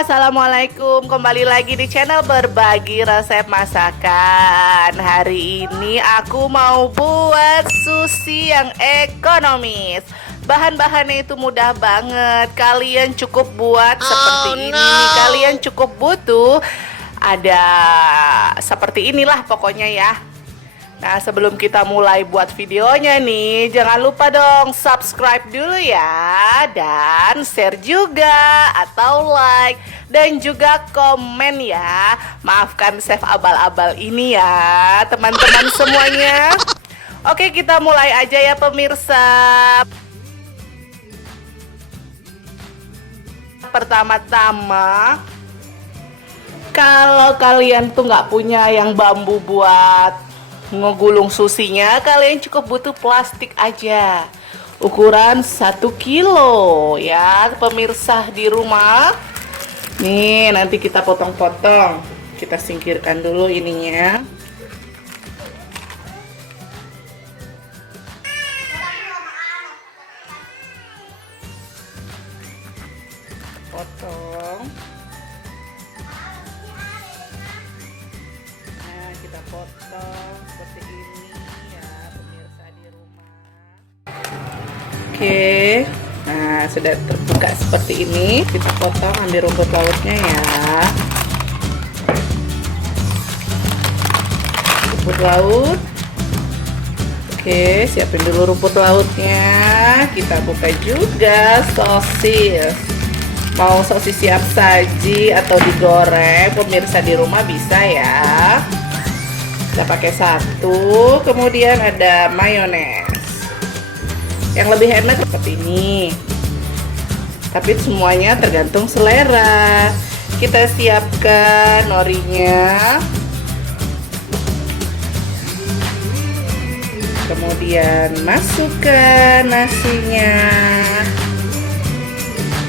Assalamualaikum, kembali lagi di channel berbagi resep masakan. Hari ini aku mau buat sushi yang ekonomis. Bahan-bahannya itu mudah banget. Kalian cukup buat seperti ini. Kalian cukup butuh ada seperti inilah pokoknya ya. Nah, sebelum kita mulai buat videonya nih, jangan lupa dong subscribe dulu ya, dan share juga atau like, dan juga komen ya. Maafkan chef abal-abal ini ya, teman-teman semuanya. Oke, kita mulai aja ya pemirsa. Pertama-tama, kalau kalian tuh nggak punya yang bambu buat ngegulung susinya, kalian cukup butuh plastik aja ukuran 1 kilo ya pemirsa di rumah. Nih, nanti kita potong-potong, kita singkirkan dulu ininya. Potong. Nah, kita potong seperti ini ya pemirsa di rumah. Oke, nah sudah terbuka seperti ini. Kita potong, ambil rumput lautnya ya. Rumput laut. Oke, siapin dulu rumput lautnya. Kita buka juga sosis. Mau sosis siap saji atau digoreng, pemirsa di rumah bisa ya. Kita pakai satu, kemudian ada mayones. Yang lebih enak seperti ini. Tapi semuanya tergantung selera. Kita siapkan norinya. Kemudian masukkan nasinya.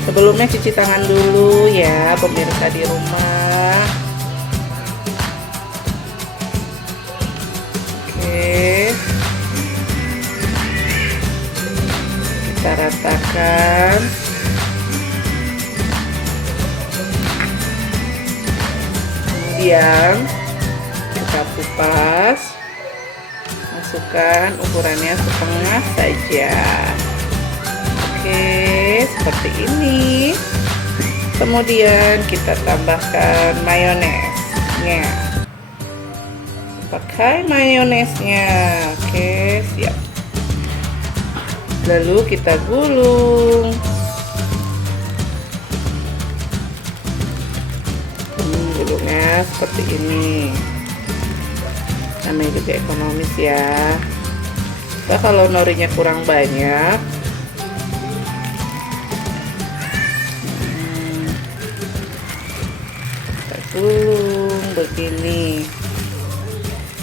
Sebelumnya cuci tangan dulu ya pemirsa di rumah. Oke, kita ratakan. Kemudian kita kupas. Masukkan ukurannya setengah saja. Oke, seperti ini. Kemudian kita tambahkan mayonesnya. Pakai mayonesnya. Oke, siap. Lalu kita gulung. Gulungnya seperti ini. Namanya juga ekonomis ya. Nah, kalau norinya kurang banyak, gulung begini.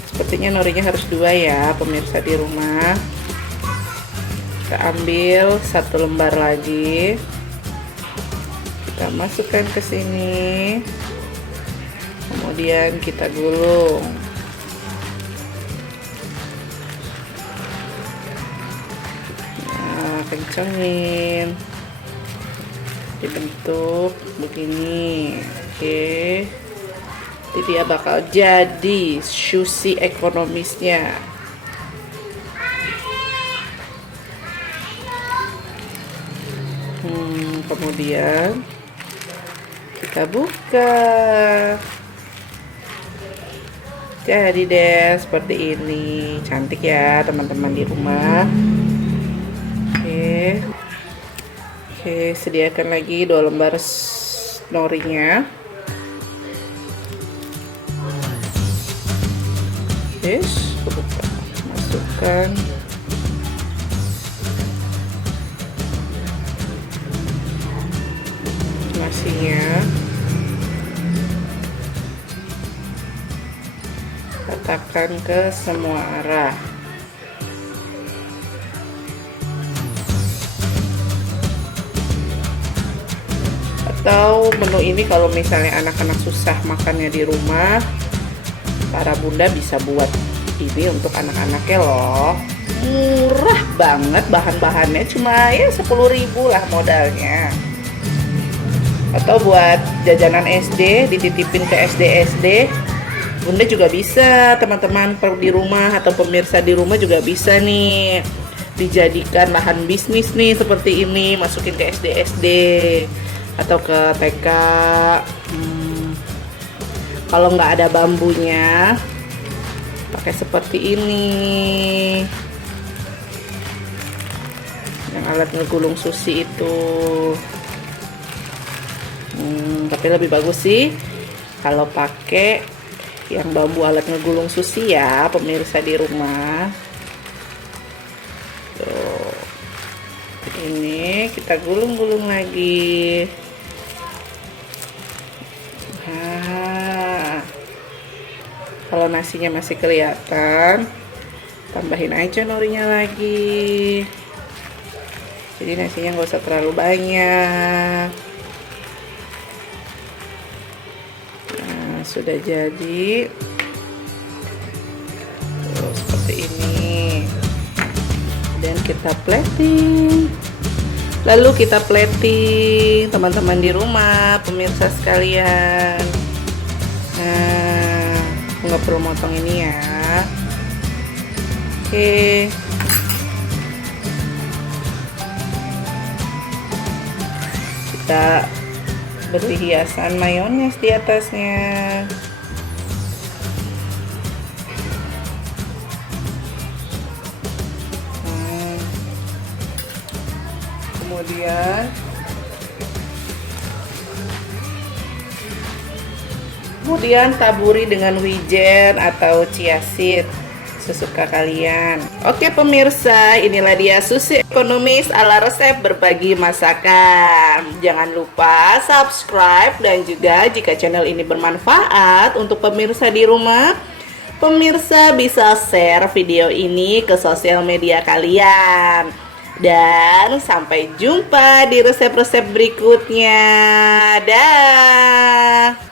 Sepertinya norinya harus 2 ya pemirsa di rumah. Kita ambil 1 lembar lagi, kita masukkan ke sini, kemudian kita gulung. Nah, kencengin dibentuk begini. Oke, jadi dia bakal jadi sushi ekonomisnya. Kemudian kita buka. Jadi deh seperti ini, cantik ya teman-teman di rumah. Oke, sediakan lagi 2 lembar norinya. Yes, masukkan. Nasinya. Ratakan ke semua arah. Atau menu ini kalau misalnya anak-anak susah makannya di rumah, para bunda bisa buat ini untuk anak-anaknya loh. Murah banget bahan-bahannya, cuma ya 10.000 lah modalnya. Atau buat jajanan SD, dititipin ke SD-SD. Bunda juga bisa, teman-teman di rumah atau pemirsa di rumah juga bisa nih dijadikan lahan bisnis nih seperti ini, masukin ke SD-SD atau ke TK. Kalau nggak ada bambunya, pakai seperti ini, yang alat ngegulung sushi itu. Tapi lebih bagus sih kalau pakai yang bambu alat ngegulung sushi ya, pemirsa di rumah. Tuh. Ini kita gulung-gulung lagi. Nah, kalau nasinya masih kelihatan, tambahin aja norinya lagi. Jadi nasinya nggak usah terlalu banyak. Sudah jadi. Tuh, seperti ini. Dan kita plating. Lalu kita plating, teman-teman di rumah, pemirsa sekalian. Nah, aku nggak perlu motong ini ya. Oke. Kita beri hiasan mayones di atasnya. Kemudian taburi dengan wijen atau chia seed sesuka kalian. Oke pemirsa, inilah dia sushi ekonomis ala resep berbagi masakan. Jangan lupa subscribe, dan juga jika channel ini bermanfaat untuk pemirsa di rumah, pemirsa bisa share video ini ke sosial media kalian. Dan sampai jumpa di resep-resep berikutnya. Dah.